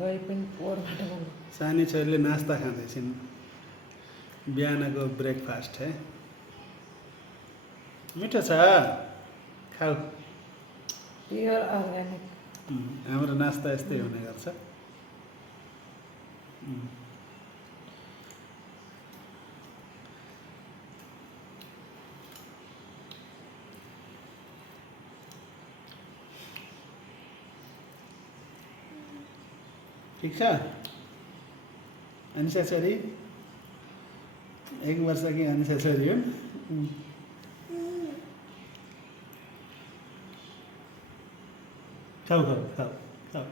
दही पनि पोहोरबाट बनाउँछ। सानी छोरीले नास्ता खाँदैछिन्, बिहानको ब्रेकफास्ट है। मिठो छ, खाऊ। Pure organic. हाम्रो नास्ता यस्तै हुने गर्छ। ठिक छ अनिसा छोरी, 1 वर्षकी अनिसा छोरी हुन्। खाऊ खाऊ खाऊ खाऊ।